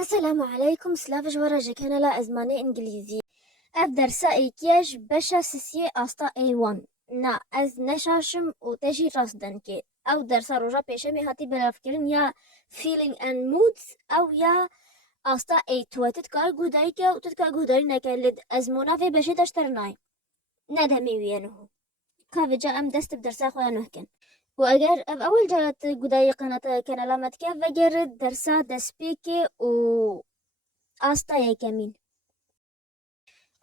السلام عليكم سلاف جوارا kenala زمانê إنجليزي. ev dersa êkiyej beşa sisiyê asta A1. Na ez neşaşim û te jî rast denkê. Ew dersa roja pêşemê hatî belavkirin ya feeling and moods ew ya asta A2. Tu dikar guhdarîke û tu dikar guhdarî neke lê ez mûna vê beşê te ji te re nayêm. Nedemê wî ye niho. Ka vêca em dest bi dersa xwe ya nûh kin. û eger ev ewel cara tu guhdarî qenata kenala me dike vegerî dersa despêkê û asta yekemîn.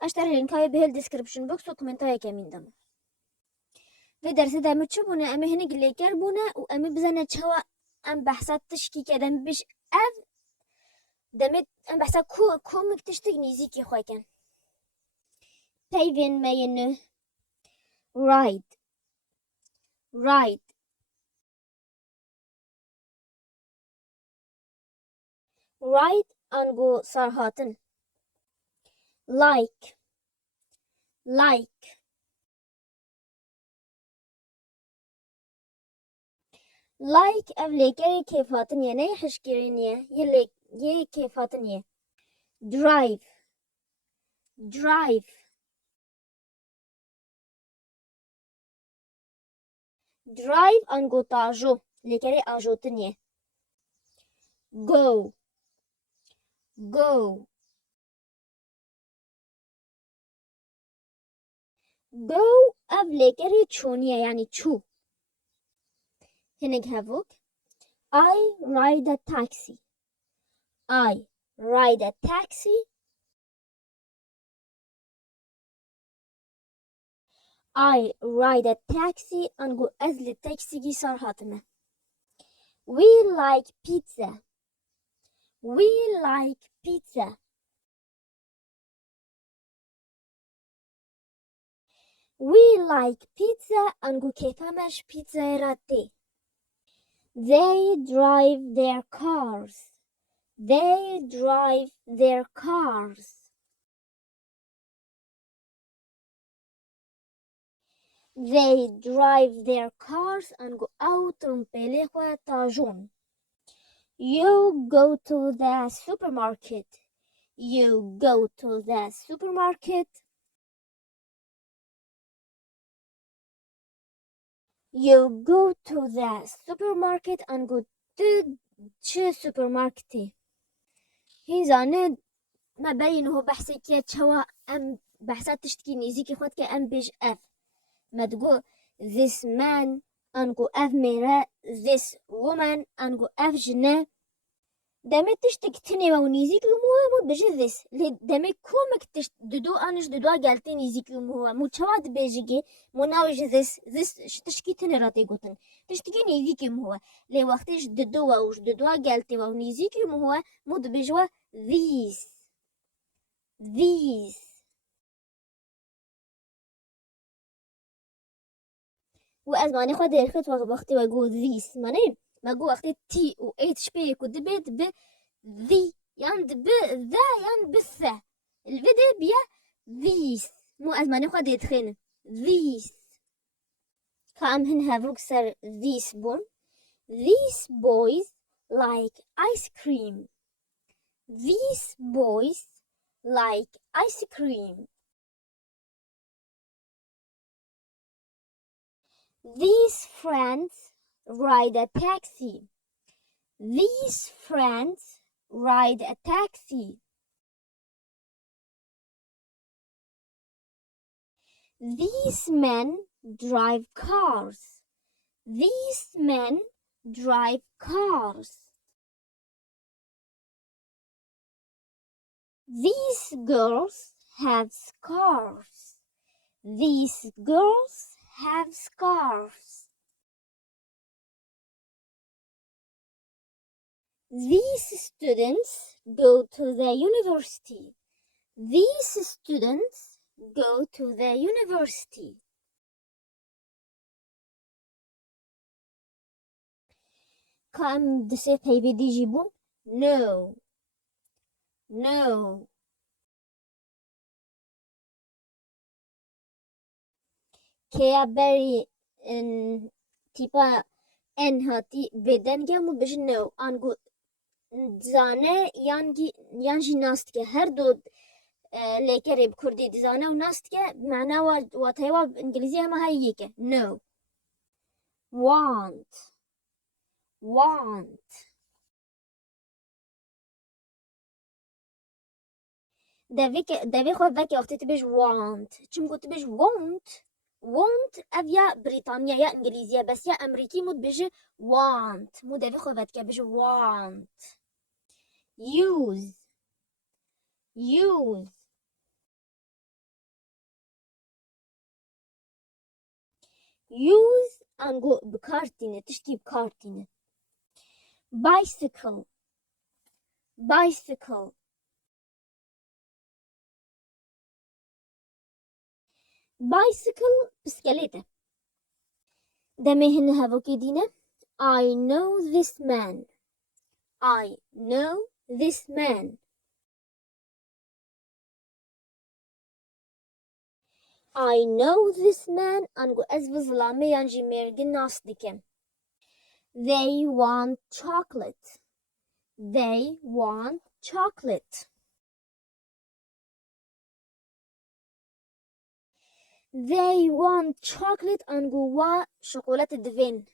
Eşter linkayê bihêl description box û komenta yekemîn de. Vê dersê de em çi bûne em ê hinek lêker bûne û em ê bizane çawa em behsa tişkîke dem biş ev demê em behsa komik tiştek nîzîkî xwe kin. Peyvên me yê nû ride ride ango sarhatin like ev lêkerê kêfhatin ye neyê hişkirî niye yê kêfhatin ye. Drive ango tajo lêkerê ajotin ye. Go ev lêkerê çûnî ye yani çû. Hinek hevok I ride a taxi ango ez li taxîgî sar hatime. We like pizza ango kêfameş pizzayê ra tê. They drive their cars ango ew trompêlê xwe tajon. You go to the supermarket ango tu çi supermarketê. Hîn zanîn me berî niho behsêkiye çawa em behsa tiştekî nêzîkî xwe dike em bêj ev. Me digo this man ango ev mêre, this woman ango ev jine. Demê tiştek tinê ve û nêzîkî û hemû bijî this. Lê demê komik tişt didu an ji diduwa geltê nêzîkî û hemû çawa dibêjigê mû naw ji this ji tişkî tinê ra tê gotin. Tiştekî nêzîkî we. Lê wextê ji didu we û ji diduwa geltê we û nêzîkî we mû dibêje we these. û ez manê xwe derxist wextê we got these manê me got wextê t û h pê ku dibe dibe the yan dibe the yan bi the li vê dê biye these mû ez manê xwe dêdixênim these. Ka em hin hevok ser these bûn. These boys like ice cream. These friends ride a taxi. These men drive cars. These girls have scarves. These students go to the university. Ka em di sê peyvêdî jî bûn no. Kêya berî tîpa en hatî vê dengê hemû bijî no an got دزانه یان جی ناست که هر دو لیکره بکردی دزانه و ناست که معنی و تایوا انگلیزی همه هایی که no want دوی خو وکی وقتی تبیش want چون گو تبیش want اویا بریتانیا یا انگلیزیه بس یا امریکی مود بیشه want مود دوی خو وکی بیشه want use انگو بکارتینه تشتی بکارتینه bicycle بسکلیته دمه هنه هفو که دینه I know this man انگو از و ظلامه یانجی مرگی ناس دیکم They want chocolate انگو وا شکولات دوین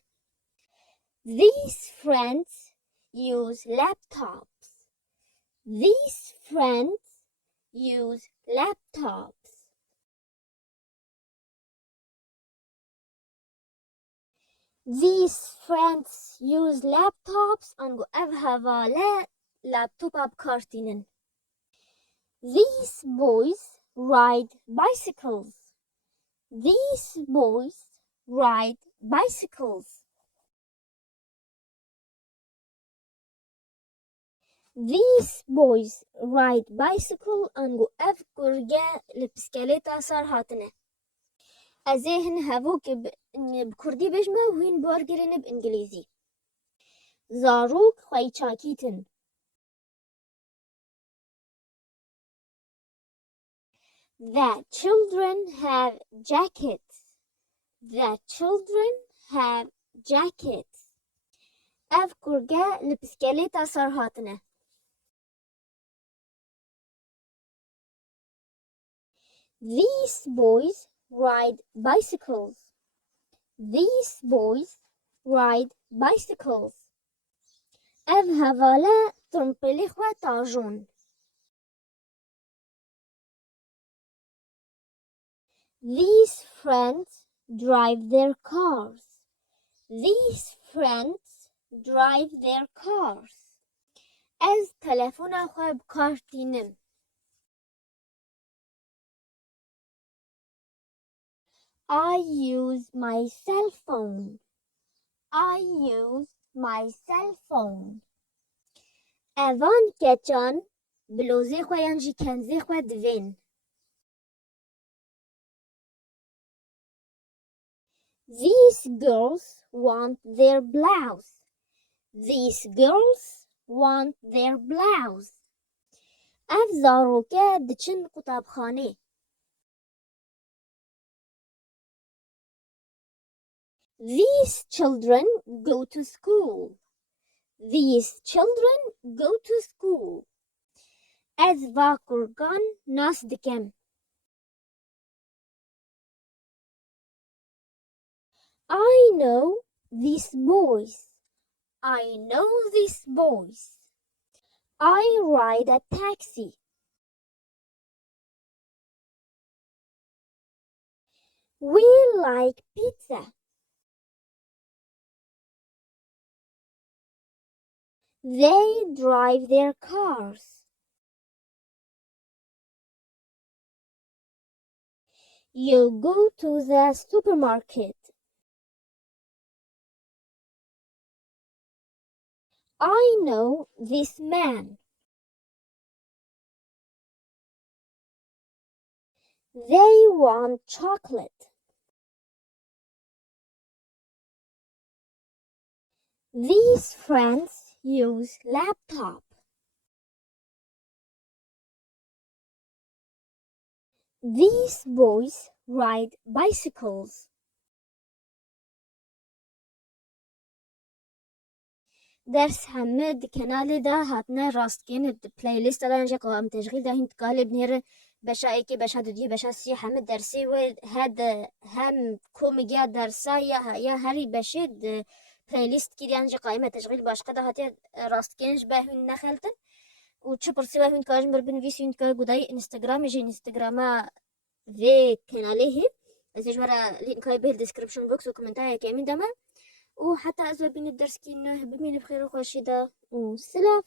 These friends use laptops انگو او هواله لابتوب اب کارتینن These boys ride bicycles انگو اف گرگه لبسکلیتا سر هاتنه از هن هفو که بکردی بجمه و هین بارگرنه بانگلیزی زاروک خواه چاکیتن The children have jackets اف گرگه لبسکلیتا سر هاتنه These boys ride bicycles اف هواله ترمپلی خواه تاجون These friends drive their cars از تلفون خواه بکارتینم I use my cell phone اوان کچان بلوزه خواه یانجی کنزه خواه دوین These girls want their blouse اف زاروکه دچن کتابخانه These children go to school از واکرگان ناس دکم I know these boys I ride a taxi We like pizza They drive their cars You go to the supermarket I know this man They want chocolate These friends use laptop These boys ride bicycles درس حمد kenalê da hatine rastkên playlîsta da ji qawem tejrî da hîn galê binêre beşa êkê, beşa dudiyê, beşa sî hemû dersê wê hem komîgiya dersa ya herî beşê di playlîst kiriyan ji qayme tejrî başqa da hatiye rastkên ji ber hûn nexeltin û çi pirsî we hûn dikarin bir binivîsîn, hûn dikarin gudayî Instagramê jî Instagrama vê kenalê hê ez ê ji we re lînkayê bêl description box û komentareke min deme. وحتى إذا بين الدرس كي بمين بخير وخوشي دا وسلاف.